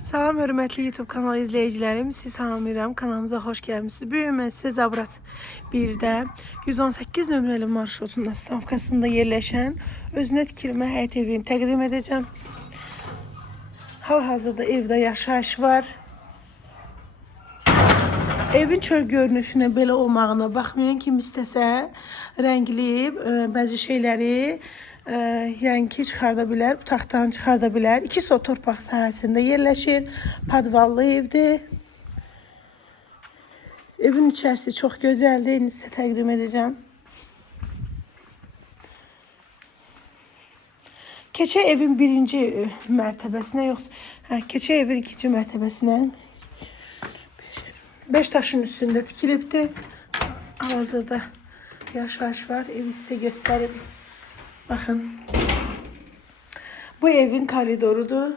Salam hörmətli YouTube kanalı izləyicilərim. Sizi salamlayıram. Kanalımıza xoş gəlmisiniz. Bu gün mən sizə Zabrat 1-də 118 nömrəli marşrutun stavkasında yerləşən özünə tikilmə həyət evini təqdim edəcəm. Hal-hazırda evdə yaşayış var. Evin çöl görünüşünə belə olmağına baxmayan kim istəsə rəngləyib ə, bəzi şeyləri ə, yəni ki çıxarda bilər, bu taxtdan çıxarda bilər. 2 so torpaq sahəsində yerləşir. Padvallı evdir. Evin içərisi çox gözəldir. İndi sizə təqdim edəcəm. Keçə evin birinci ə, mərtəbəsinə yoxsa hə, keçə evin ikinci mərtəbəsinə. Beş taşın üstünde tikilipti. Hazırda yaşayış var. Evi size göstereyim. Bakın. Bu evin koridorudur.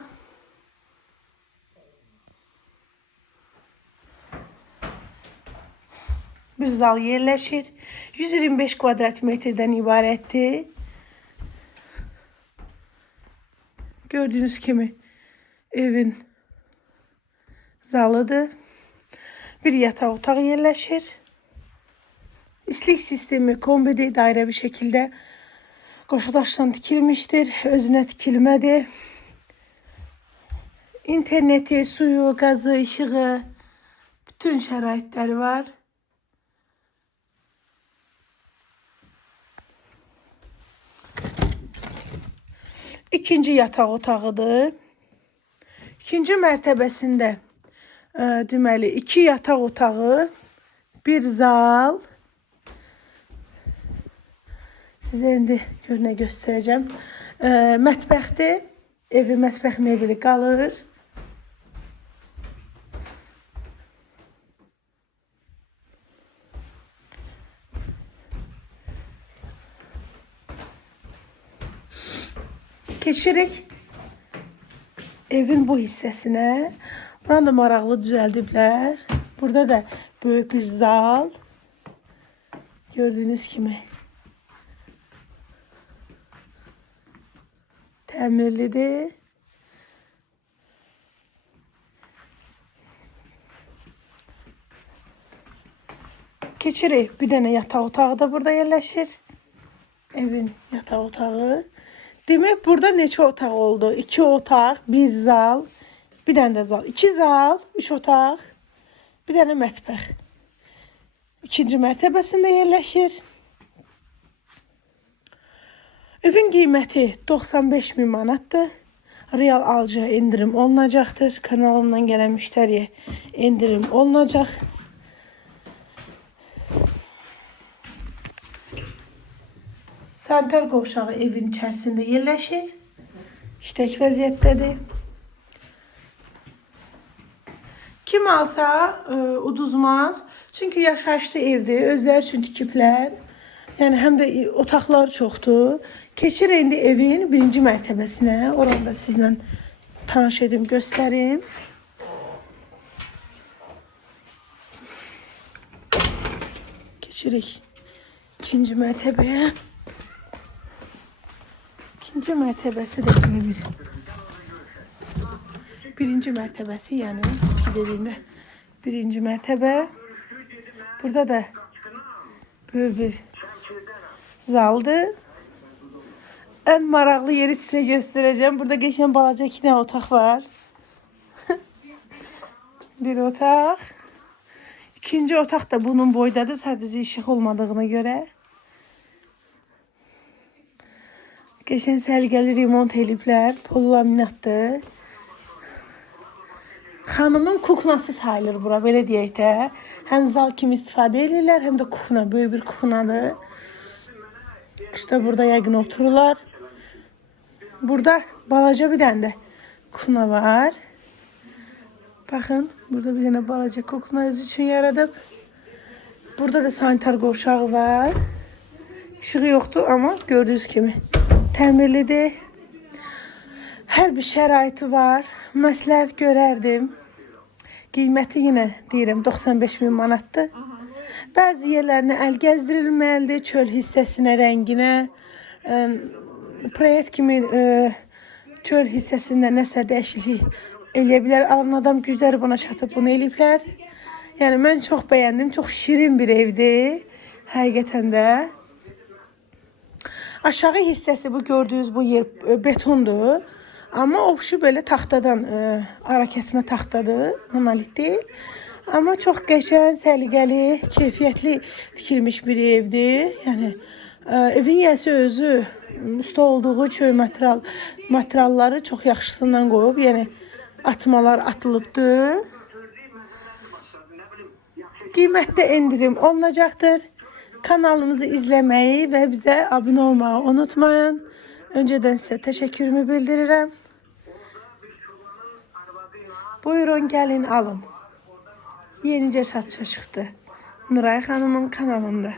Bir zal yerleşir. 125 kvadrat metreden ibarettir. Gördüğünüz kimi evin zalıdır. Bir yataq otağı yerləşir. İstilik sistemi kombidi dairə bir şəkildə qoşudaşdan tikilmişdir. Özünə tikilmədir. İnterneti, suyu, qazı, işığı bütün şəraitləri var. İkinci yataq otağıdır. İkinci mərtəbəsində ə, deməli, iki yataq otağı, bir zal. Sizə indi gör nə göstərəcəm. Ə, mətbəxdir. Evi mətbəx mebeli qalır. Keçirik evin bu hissəsinə. Buranı da maraqlı düzəldiblər. Burada da böyük bir zal. Gördüyünüz kimi. Təmirlidir. Keçirik. Bir dənə yataq otağı da burada yerləşir. Evin yataq otağı. Demək burada neçə otaq oldu? 2 otaq, bir zal, bir dənə də zal. 2 zal, 3 otaq, bir dənə mətbəx. İkinci mərtəbəsində yerləşir. Evin qiyməti 95 min manatdır. Real alıcıya indirim olunacaqdır. Kanalımdan gələn müştəriyə indirim olunacaq. Sanitar qovşağı evin içərisində yerləşir. İştək vəziyyətdədir. Kim alsa e, uduzmaz. Çünki yaşayışlı evdir. Özləri üçün tikiblər. Yəni həm də otaqlar çoxdur. Keçir indi evin birinci mərtəbəsinə. Oranı da sizlə tanış edim, göstərim. Keçirik ikinci mərtəbəyə. İkinci mərtəbəsi də belə bir. Birinci mərtəbəsi yəni dediyimdə birinci mərtəbə. Burada da böyük bir zaldır. En maraqlı yeri sizə göstərəcəm. Burada geçən balaca iki otaq var. bir otaq. İkinci otaq da bunun boydadır. Sadəcə işıq olmadığına görə. Geçen sərgəli remont eliblər. Pol laminatdır. Xanımın kuknası sayılır bura, belə deyək də. Həm zal kimi istifadə edirlər, həm də kukna, böyük bir kuknadır. Qışda burada yəqin otururlar. Burada balaca bir dənə də kukna var. Baxın, burada bir dənə balaca kukna özü üçün yaradıb. Burada da sanitar qovşağı var. İşığı yoxdur, amma gördüyünüz kimi təmirlidir. Hər bir şəraiti var. Məsləhət görərdim. Qiyməti yenə deyirəm 95 min manatdır. Bəzi yerlərinə əl gəzdirilməlidir, çöl hissəsinə, rənginə, ə, proyekt kimi ə, çöl hissəsində nəsə dəyişiklik eləyə bilər. Alan adam gücləri buna çatıb bunu eləyiblər. Yəni mən çox bəyəndim. Çox şirin bir evdir. Həqiqətən də. Aşağı hissəsi bu gördüyünüz bu yer e, betondur. Amma obşu belə taxtadan, e, ara kəsmə taxtadır, monolit deyil. Amma çox qəşəng, səliqəli, keyfiyyətli tikilmiş bir evdir. Yəni e, evin yiyəsi özü usta olduğu üçün material materialları çox yaxşısından qoyub, yəni atmalar atılıbdır. Qiymətdə endirim olunacaqdır. Kanalımızı izləməyi və bizə abunə olmağı unutmayın. Öncədən sizə təşəkkürümü bildirirəm. Buyurun gəlin alın. Yenicə satışa çıxdı. Nuray xanımın kanalında.